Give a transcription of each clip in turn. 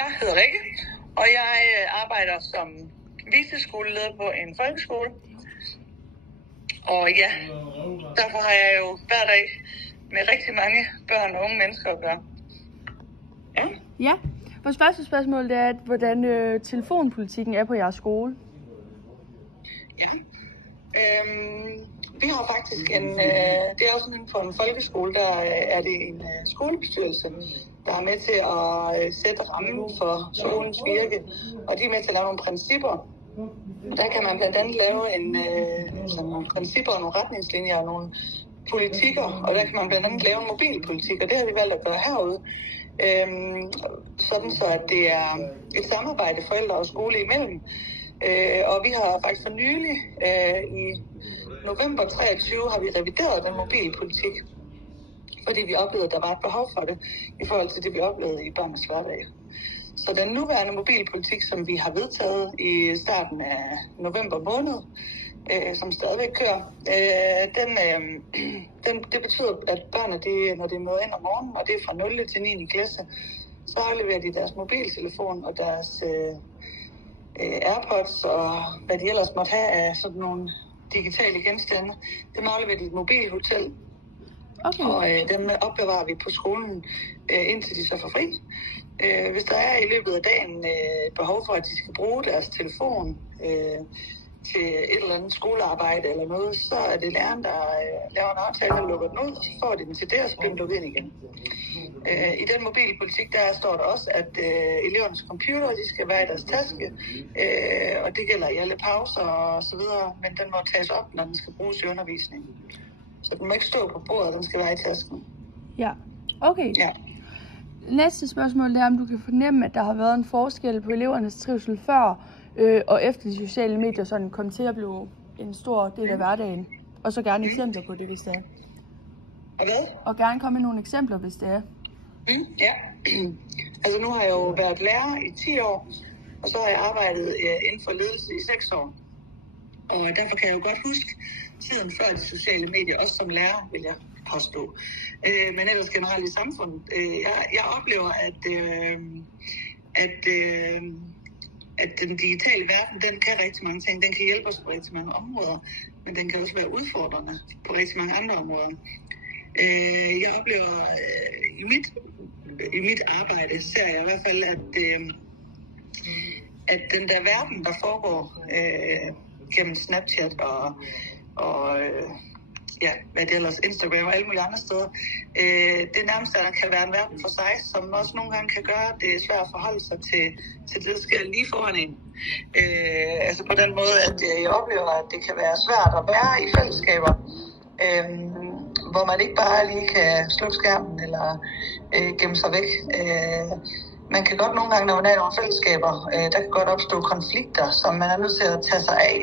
Jeg hedder Rikke, og jeg arbejder som viceskoleleder på en folkeskole. Og ja, derfor har jeg jo hver dag med rigtig mange børn og unge mennesker at gøre. Ja. Vores første spørgsmål det er, hvordan telefonpolitikken er på jeres skole. Ja. Vi har faktisk det er jo sådan på en folkeskole, der er det en skolebestyrelse, der er med til at sætte rammen for skolens virke, og de er med til at lave nogle principper. Der kan man blandt andet lave nogle principper og nogle retningslinjer og nogle politikker, og der kan man blandt andet lave en mobilpolitik, og det har vi valgt at gøre herude. Sådan så, at det er et samarbejde forældre og skole imellem. Og vi har faktisk for nylig, i november 23, har vi revideret den mobilpolitik, fordi vi oplevede, at der var et behov for det, i forhold til det, vi oplevede i børnenes hverdag. Så den nuværende mobilpolitik, som vi har vedtaget i starten af november måned, som stadigvæk kører, det betyder, at børnene, når de møder ind om morgenen, og det er fra 0. til 9. klasse, så afleverer de deres mobiltelefon og deres AirPods og hvad de ellers måtte have af sådan nogle digitale genstande. Dem afleverer de et mobilhotel, okay. Og dem opbevarer vi på skolen, indtil de så får fri. Hvis der er i løbet af dagen behov for, at de skal bruge deres telefon til et eller andet skolearbejde eller noget, så er det læreren, der laver en aftale, der lukker den ud, og så får de den til det, og så bliver den lukket ind igen. I den mobilpolitik, der står der også, at elevernes computer, de skal være i deres taske, og det gælder i alle pauser og så videre, men den må tages op, når den skal bruges i undervisning. Så den må ikke stå på bordet, den skal være i tasken. Ja, okay. Ja. Næste spørgsmål er, om du kan fornemme, at der har været en forskel på elevernes trivsel før og efter de sociale medier sådan kom til at blive en stor del af hverdagen. Og så gerne eksempler på det, hvis det er. Hvad? Og gerne komme med nogle eksempler, hvis det er. Ja. Altså nu har jeg jo været lærer i 10 år, og så har jeg arbejdet inden for ledelse i 6 år. Og derfor kan jeg jo godt huske tiden før de sociale medier, også som lærer, vil jeg påstå. Men ellers generelt i samfundet. Jeg oplever, at den digitale verden, den kan rigtig mange ting. Den kan hjælpe os på rigtig mange områder, men den kan også være udfordrende på rigtig mange andre områder. Jeg oplever i mit arbejde, ser jeg i hvert fald, at den der verden, der foregår gennem Snapchat og hvad det ellers, Instagram og alle mulige andre steder, det nærmest der kan være en verden for sig, som også nogle gange kan gøre, at det er svært at forholde sig til det, der sker lige foran en. Altså på den måde, at jeg oplever, at det kan være svært at være i fællesskaber, hvor man ikke bare lige kan slukke skærmen eller gemme sig væk. Man kan godt nogle gange, når man er i nogle fællesskaber, der kan godt opstå konflikter, som man er nødt til at tage sig af,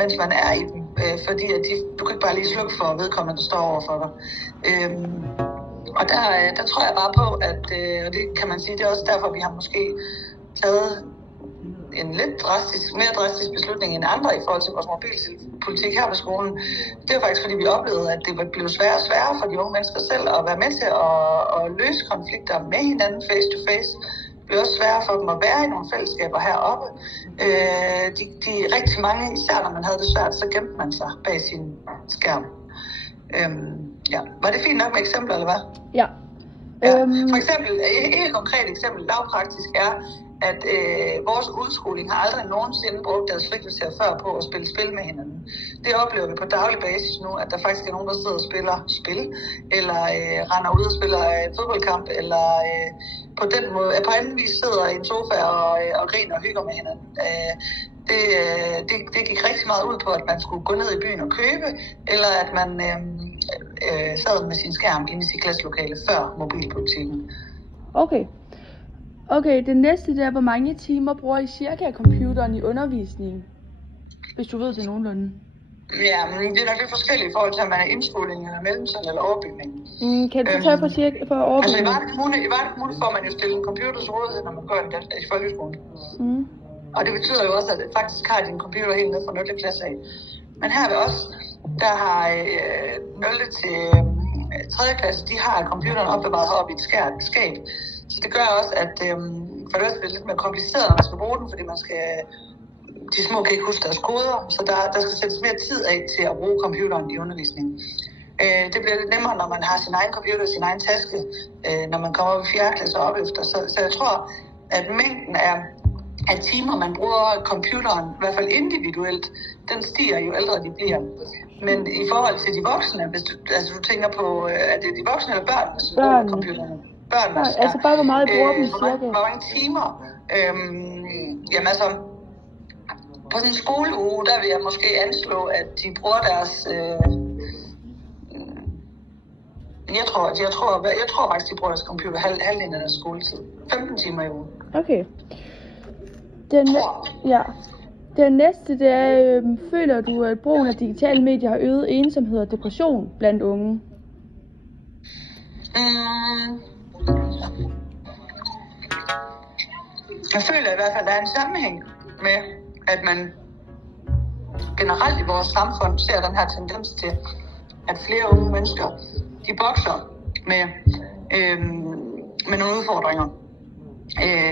mens man er i dem. Fordi at du kan ikke bare lige slukke for vedkommende, der står overfor dig. Og der tror jeg bare på, at, og det kan man sige, det er også derfor, vi har måske taget en lidt mere drastisk beslutning end andre i forhold til vores mobilpolitik her på skolen. Det er faktisk, fordi vi oplevede, at det blev sværere og sværere for de unge mennesker selv at være med til at løse konflikter med hinanden face to face. Det blev også sværere for dem at være i nogle fællesskaber heroppe. De rigtig mange, især når man havde det svært, så gemte man sig bag sin skærm. Var det fint nok med eksempler, eller hvad? Ja. For eksempel, et helt konkret eksempel, lavpraktisk er, at vores udskoling har aldrig nogensinde brugt deres frikvarter før på at spille spil med hinanden. Det oplever vi på daglig basis nu, at der faktisk er nogen, der sidder og spiller spil, eller render ud og spiller fodboldkamp, eller på den måde, på anden vis sidder i en sofa og griner og hygger med hinanden. Det gik rigtig meget ud på, at man skulle gå ned i byen og købe, eller at man sad med sin skærm inde i sit klasselokale før mobilpolitikken. Okay, det næste der, hvor mange timer bruger I cirka computeren i undervisningen? Hvis du ved det nogenlunde. Ja, men det er nok lidt forskelligt i forhold til, om man er indskoling eller mellemtid eller overbygning. Kan du tage for overbygning? Altså i Varde Kommune får man jo stillet en computer til rådighed, når man går i folkeskolen. Og det betyder jo også, at det faktisk har din computer helt ned fra 0. klasse af. Men her ved os, der har 0. til 3. klasse, de har computeren opbevaret heroppe i et skab. Så det gør også, at for det bliver lidt mere kompliceret, når man skal bruge den, fordi de små kan ikke huske deres koder, så der skal sættes mere tid af til at bruge computeren i undervisningen. Det bliver lidt nemmere, når man har sin egen computer, sin egen taske, når man kommer op i 4. klasse og op efter. Så jeg tror, at mængden af timer, man bruger computeren, i hvert fald individuelt, den stiger jo ældre de bliver. Men i forhold til de voksne, hvis du tænker på, at det er de voksne eller børn, som bruger computerne? Børnene. Altså bare hvor meget bruger dem cirka? Hvor mange timer? Jamen altså, på sådan en skoleuge, der vil jeg måske anslå, at de bruger deres... Jeg tror faktisk, de bruger deres computer halvdelen af deres skoletid. 15 timer i ugen. Okay. Den næste, det er, føler du, at brugen af digitale medier har øget ensomhed og depression blandt unge? Jeg føler i hvert fald, at der er en sammenhæng med, at man generelt i vores samfund ser den her tendens til, at flere unge mennesker, de bokser med nogle udfordringer.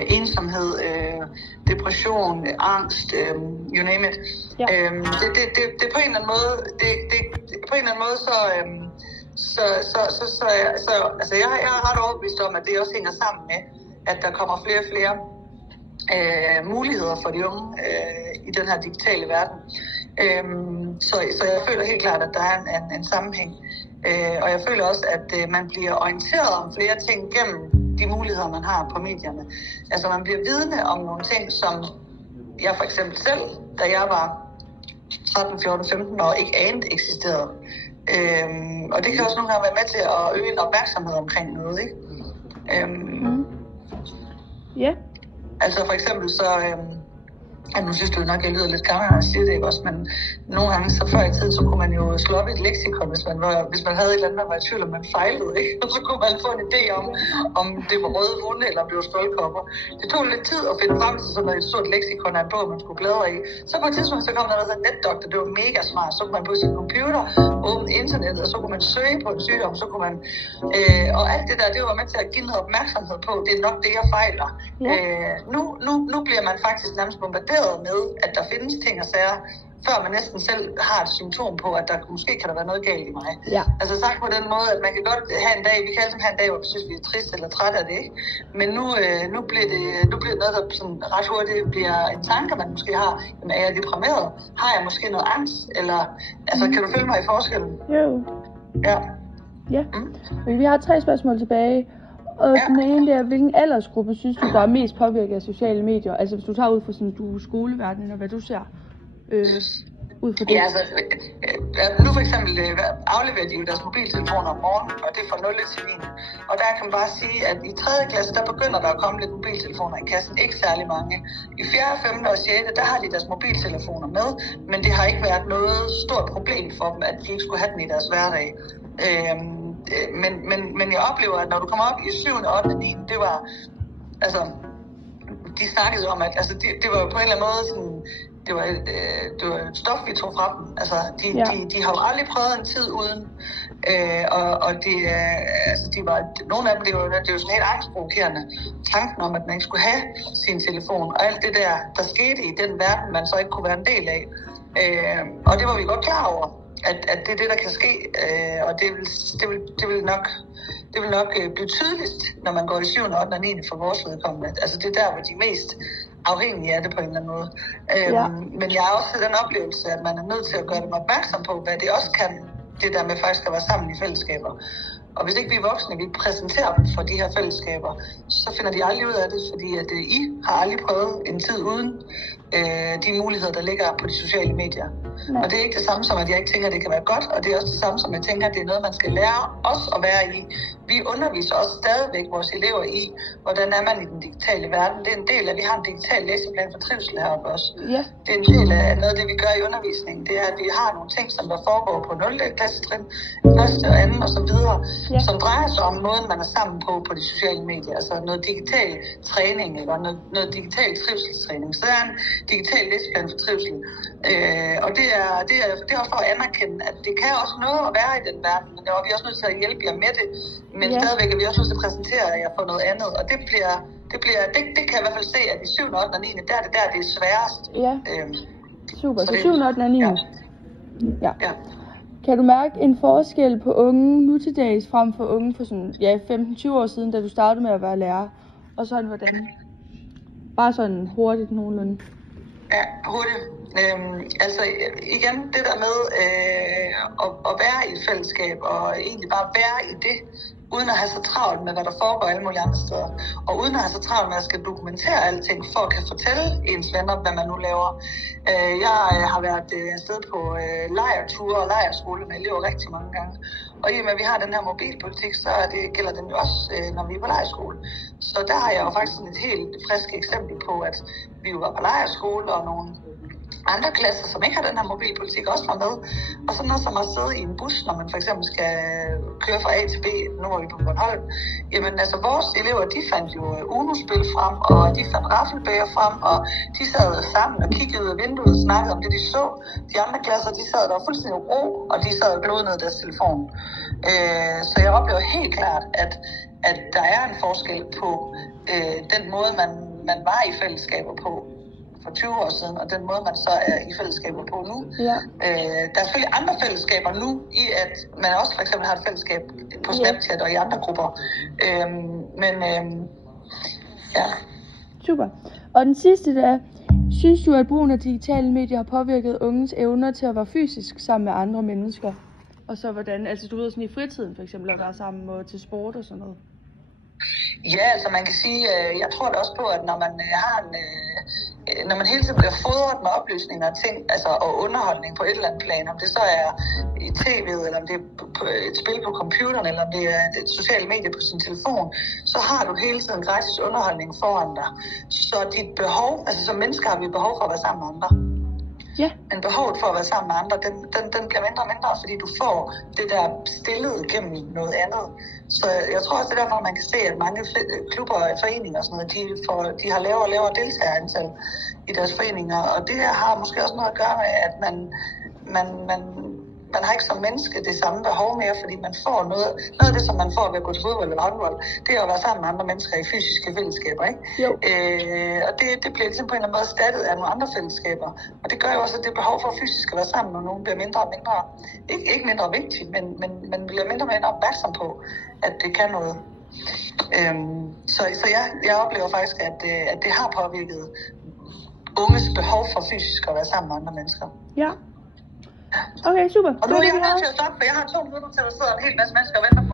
Ensomhed, depression, angst, you name it. Ja. Det på en eller anden måde, så jeg er ret overbevist om, at det også hænger sammen med, at der kommer flere og flere muligheder for de unge i den her digitale verden. Så jeg føler helt klart, at der er en sammenhæng. Og jeg føler også, at man bliver orienteret om flere ting gennem de muligheder, man har på medierne. Altså man bliver vidne om nogle ting, som jeg for eksempel selv, da jeg var 13, 14, 15 år, ikke anede eksisterede. Og det kan også nogle gange være med til at øge en opmærksomhed omkring noget, ikke? Ja. Altså for eksempel så... nu synes du nok, jeg lyder lidt gammel, når jeg siger det, ikke også? Men nogle gange, så før i tiden, så kunne man jo slå op i et leksikon, hvis man havde et eller andet, man var i tvivl, om man fejlede, ikke? Og så kunne man få en idé om det var røde hunde, eller om det var stålkopper. Det tog lidt tid at finde frem til sådan et stort leksikon af en bog, man skulle bladre i. Så på et tidspunkt, så kom der noget netdoktor, det var mega smart. Så kunne man på sin computer åbne internettet, og så kunne man søge på en sygdom, så kunne man... og alt det der, det var med til at give noget opmærksomhed på, det er nok det, jeg fejler. Ja. Nu bliver man faktisk nærmest bombarderet med, at der findes ting og sager, før man næsten selv har et symptom på, at der måske kan der være noget galt i mig. Ja. Altså sagt på den måde, at man kan godt have en dag, vi kan altid have en dag, hvor vi synes, vi er trist eller træt af det, ikke? Men nu bliver det noget, der sådan ret hurtigt bliver en tanke, man måske har. Jamen, er jeg deprimeret? Har jeg måske noget angst? Eller, altså, kan du følge mig i forskellen? Jo. Ja. Ja. Vi har 3 spørgsmål tilbage. Og den ene der, hvilken aldersgruppe synes du, der er mest påvirket af sociale medier? Altså hvis du tager ud fra sådan, skoleverdenen, og hvad du ser ud fra det? Ja, altså, nu for eksempel afleverer de jo deres mobiltelefoner om morgenen, og det er fra 0 til 9. Og der kan man bare sige, at i 3. klasse, der begynder der at komme lidt mobiltelefoner i kassen. Ikke særlig mange. I 4., 5. og 6. der har de deres mobiltelefoner med, men det har ikke været noget stort problem for dem, at de ikke skulle have den i deres hverdag. Men jeg oplever, at når du kommer op i 7., 8., 9., det var, altså, de snakkede om, at altså, det var på en eller anden måde sådan, det var et stof, vi tog fra dem. Altså, de har jo aldrig prøvet en tid uden, og nogle af dem, det var sådan helt angstprovokerende, tanken om, at man ikke skulle have sin telefon, og alt det der skete i den verden, man så ikke kunne være en del af. Og det var vi godt klar over. At det er det, der kan ske, og det vil nok blive tydeligst, når man går i 7., 8. og 9. for vores vedkommende. Altså det er der, hvor de er mest afhængige af det på en eller anden måde. Men jeg har også den oplevelse, at man er nødt til at gøre dem opmærksom på, hvad det også kan, det der med faktisk at være sammen i fællesskaber. Og hvis ikke vi voksne, vi præsenterer dem for de her fællesskaber, så finder de aldrig ud af det, fordi at I har aldrig prøvet en tid uden de muligheder, der ligger på de sociale medier. Nej. Og det er ikke det samme som, at jeg ikke tænker, at det kan være godt, og det er også det samme som, at jeg tænker, at det er noget, man skal lære os at være i. Vi underviser også stadigvæk vores elever i, hvordan er man i den digitale verden. Det er en del af, at vi har en digital læseplan for trivsel heroppe også. Yeah. Det er en del af noget af det, vi gør i undervisningen. Det er, at vi har nogle ting, som der foregår på 0. klassetrin, 1. og 2. og så videre, som drejer sig om måden, man er sammen på de sociale medier. Altså noget digital træning, eller noget digital trivselstræning. Så der er en digital læseplan for trivsel. Og det det er også for at anerkende, at det kan også noget at være i den verden, men der er vi også nødt til at hjælpe jer med det, men stadigvæk er vi også nødt til at præsentere jer for noget andet, og det kan jeg i hvert fald se, at i 7., 8. og 9. det er sværest. Ja, super. Så 7., 8. og 9. Ja. Kan du mærke en forskel på unge nu til dags frem for unge for sådan 15-20 år siden, da du startede med at være lærer, og sådan hvordan? Bare sådan hurtigt nogenlunde. Ja, hurtigt. Altså igen, det der med at være i et fællesskab, og egentlig bare være i det, uden at have så travlt med, hvad der foregår alle mulige andre steder. Og uden at have så travlt med, at skal dokumentere alting, for at kan fortælle ens venner, hvad man nu laver. Jeg har været afsted på lejrture og lejrskole med elever rigtig mange gange. Og i og med, at vi har den her mobilpolitik, så gælder den jo også, når vi er på lejrskole. Så der har jeg jo faktisk sådan et helt frisk eksempel på, at vi jo var på lejrskole, og nogle andre klasser, som ikke har den her mobilpolitik, også var med. Og sådan noget som at sidde i en bus, når man for eksempel skal køre fra A til B, nu er vi på Bornholm. Jamen altså, vores elever, de fandt jo Uno-spil frem, og de fandt raffelbæger frem, og de sad sammen og kiggede ud af vinduet og snakkede om det, de så. De andre klasser, de sad der fuldstændig ro, og de sad og glodede ned i deres telefon. Så jeg oplever helt klart, at der er en forskel på den måde, man var i fællesskaber på for 20 år siden, og den måde, man så er i fællesskaber på nu. Ja. Der er selvfølgelig andre fællesskaber nu, i at man også for eksempel har et fællesskab på Snapchat og i andre grupper. Ja. Super. Og den sidste der, synes du, at brugen af digitale medier har påvirket unges evner til at være fysisk sammen med andre mennesker? Og så hvordan, altså du ved sådan i fritiden for eksempel, at være sammen og til sport og sådan noget? Ja, altså man kan sige, jeg tror da også på, at når man har når man hele tiden bliver fodret med oplysninger og ting, altså og underholdning på et eller andet plan, om det så er i tv'et, eller om det er et spil på computeren, eller om det er et socialt medie på sin telefon, så har du hele tiden gratis underholdning foran dig. Så dit behov, altså som mennesker har vi behov for at være sammen med andre. Ja. Men behovet for at være sammen med andre, den bliver mindre og mindre, fordi du får det der stillet gennem noget andet. Så jeg tror også, det er derfor, man kan se, at mange klubber og foreninger og sådan noget, de har lavere og lavere deltagerantal i deres foreninger. Og det har måske også noget at gøre med, at man har ikke som menneske det samme behov mere, fordi man får noget af det, som man får ved at gå til fodbold eller håndbold, det er at være sammen med andre mennesker i fysiske fællesskaber, ikke? Jo. Og det bliver ligesom på en eller anden måde erstattet af nogle andre fællesskaber. Og det gør jo også, at det behov for fysisk at være sammen med nogen bliver mindre og mindre, ikke mindre vigtigt, men bliver mindre og mindre opmærksom på, at det kan noget. Så ja, jeg oplever faktisk, at det har påvirket unges behov for fysisk at være sammen med andre mennesker. Ja. Okay, super. Og nu er jeg nødt til at stoppe, for jeg har 2 minutter til, at der sidder en hel masse mennesker og venter på